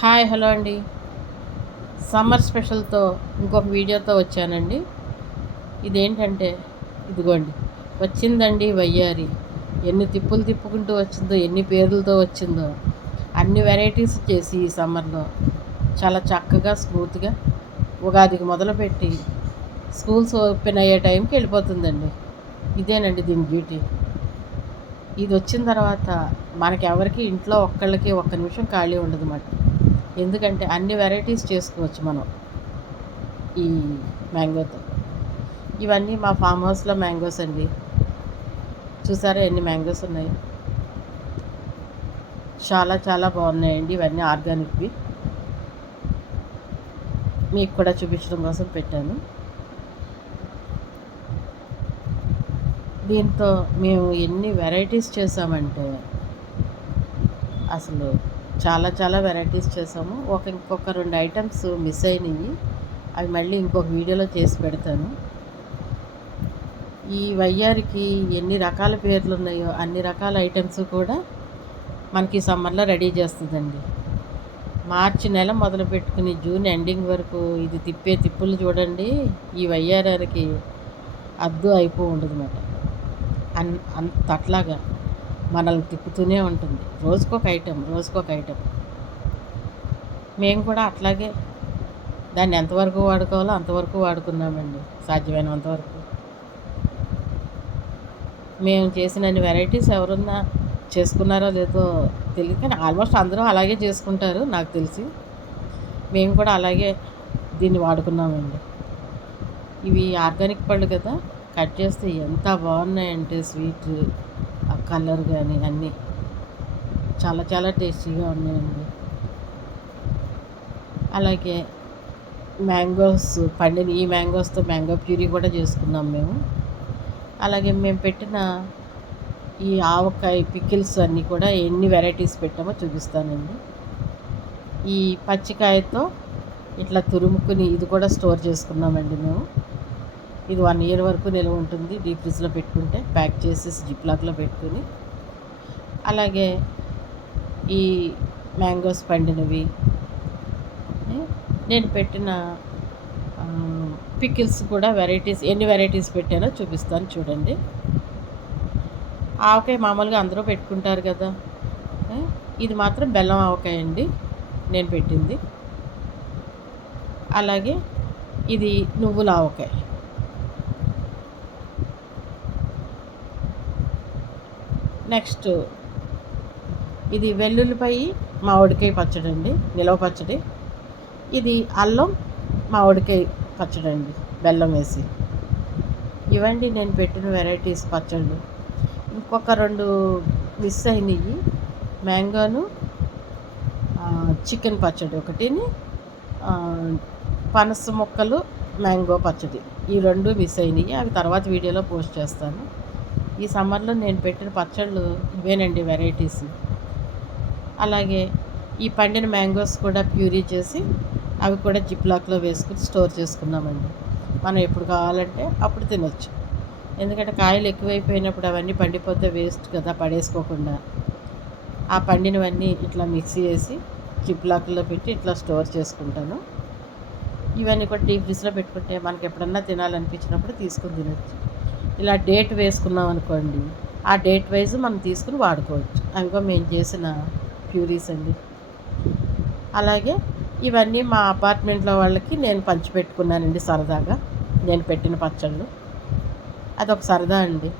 Hi hello అండి. Summer స్పెషల్తో ఇంకొక వీడియోతో వచ్చానండి. ఇదేంటంటే ఇదిగోండి, వచ్చిందండి వయ్యారి. ఎన్ని తిప్పులు తిప్పుకుంటూ వచ్చిందో, ఎన్ని పేర్లతో వచ్చిందో, అన్ని వెరైటీస్ చేసి ఈ సమ్మర్లో చాలా చక్కగా స్మూత్గా ఉగాదికి మొదలుపెట్టి స్కూల్స్ ఓపెన్ అయ్యే టైంకి వెళ్ళిపోతుందండి. ఇదేనండి దీని బ్యూటీ. ఇది వచ్చిన తర్వాత మనకెవరికి ఇంట్లో ఒక్కళ్ళకి ఒక్క నిమిషం ఖాళీ ఉండదు అన్నమాట. ఎందుకంటే అన్ని వెరైటీస్ చేసుకోవచ్చు మనం ఈ మ్యాంగోతో. ఇవన్నీ మా ఫామ్ హౌస్లో మ్యాంగోస్ అండి. చూసారా ఎన్ని మ్యాంగోస్ ఉన్నాయి. చాలా చాలా బాగున్నాయండి. ఇవన్నీ ఆర్గానిక్వి. మీకు కూడా చూపించడం కోసం పెట్టాను. దీంతో మేము ఎన్ని వెరైటీస్ చేసామంటే అసలు చాలా చాలా వెరైటీస్ చేసాము. ఇంకొక 2 ఐటమ్స్ మిస్ అయినాయి. అవి మళ్ళీ ఇంకొక వీడియోలో చేసి పెడతాను. ఈ వయ్యారికి ఎన్ని రకాల పేర్లు ఉన్నాయో అన్ని రకాల ఐటమ్స్ కూడా మనకి సమ్మర్లో రెడీ చేస్తుందండి. మార్చి నెల మొదలు పెట్టుకుని జూన్ ఎండింగ్ వరకు ఇది తిప్పే తిప్పులు చూడండి. ఈ వయ్యారానికి అద్దు అయిపో ఉండదు అన్నమాట. అంత అట్లాగా మనల్ని తిప్పుతూనే ఉంటుంది. రోజుకొక ఐటెం. మేము కూడా అట్లాగే దాన్ని ఎంతవరకు వాడుకోవాలో అంతవరకు వాడుకున్నామండి. సాధ్యమైనంత వరకు మేము చేసినన్ని వెరైటీస్ ఎవరన్నా చేసుకున్నారో లేదో తెలియదు, కానీ ఆల్మోస్ట్ అందరూ అలాగే చేసుకుంటారు నాకు తెలిసి. మేము కూడా అలాగే దీన్ని వాడుకున్నామండి. ఇవి ఆర్గానిక్ పళ్ళు కదా, కట్ చేస్తే ఎంత బాగున్నాయంటే స్వీట్, ఆ కలర్ కానీ అన్నీ చాలా చాలా టేస్టీగా ఉన్నాయండి. అలాగే మ్యాంగోస్ పండిన ఈ మ్యాంగోస్తో మ్యాంగో ప్యూరీ కూడా చేసుకున్నాం మేము. అలాగే మేము పెట్టిన ఈ ఆవకాయ పికిల్స్ అన్నీ కూడా ఎన్ని వెరైటీస్ పెట్టామో చూపిస్తానండి. ఈ పచ్చికాయతో ఇట్లా తురుముకుని ఇది కూడా స్టోర్ చేసుకున్నామండి మేము. ఇది 1 year వరకు నిల్వ ఉంటుంది డీప్ ఫ్రిడ్జ్లో పెట్టుకుంటే. ప్యాక్ చేసేసి జిప్లాక్లో పెట్టుకుని. అలాగే ఈ మ్యాంగోస్ పండినవి నేను పెట్టిన పికిల్స్ కూడా ఎన్ని వెరైటీస్ పెట్టానో చూపిస్తాను చూడండి. ఆవకాయ మామూలుగా అందరూ పెట్టుకుంటారు కదా, ఇది మాత్రం బెల్లం ఆవకాయ అండి నేను పెట్టింది. అలాగే ఇది నువ్వుల ఆవకాయ. నెక్స్ట్ ఇది వెల్లుల్లిపాయ మామిడికాయ పచ్చడి అండి, నిలవ పచ్చడి. ఇది అల్లం మామిడికాయ పచ్చడి అండి, బెల్లం వేసి. ఇవండి నేను పెట్టిన వెరైటీస్ పచ్చళ్ళు. ఇంకొక 2 మిస్ అయినాయి. మ్యాంగోను చికెన్ పచ్చడి ఒకటిని, పనస ముక్కలు మ్యాంగో పచ్చడి, ఈ 2 మిస్ అయినాయి. అవి తర్వాత వీడియోలో పోస్ట్ చేస్తాను. ఈ సమ్మర్లో నేను పెట్టిన పచ్చళ్ళు ఇవేనండి వెరైటీస్. అలాగే ఈ పండిన మ్యాంగోస్ కూడా ప్యూరీ చేసి అవి కూడా జిప్లాక్లో వేసుకుని స్టోర్ చేసుకున్నామండి. మనం ఎప్పుడు కావాలంటే అప్పుడు తినొచ్చు. ఎందుకంటే కాయలు ఎక్కువైపోయినప్పుడు అవన్నీ పండిపోతే వేస్ట్ కదా, పడేసుకోకుండా ఆ పండినవన్నీ ఇట్లా మిక్సీ వేసి జిప్లాక్లో పెట్టి ఇట్లా స్టోర్ చేసుకుంటాను. ఇవన్నీ కూడా డీప్ ఫ్రిడ్జ్లో పెట్టుకుంటే మనకి ఎప్పుడన్నా తినాలనిపించినప్పుడు తీసుకుని తినచ్చు. ఇలా డేట్ వేసుకున్నాం అనుకోండి, ఆ డేట్ వైజ్ మనం తీసుకుని వాడుకోవచ్చు. అవిగో మేము చేసిన ప్యూరీస్ అండి. అలాగే ఇవన్నీ మా అపార్ట్మెంట్లో వాళ్ళకి నేను పంచిపెట్టుకున్నానండి సరదాగా, నేను పెట్టిన పచ్చళ్ళు. అదొక సరదా అండి.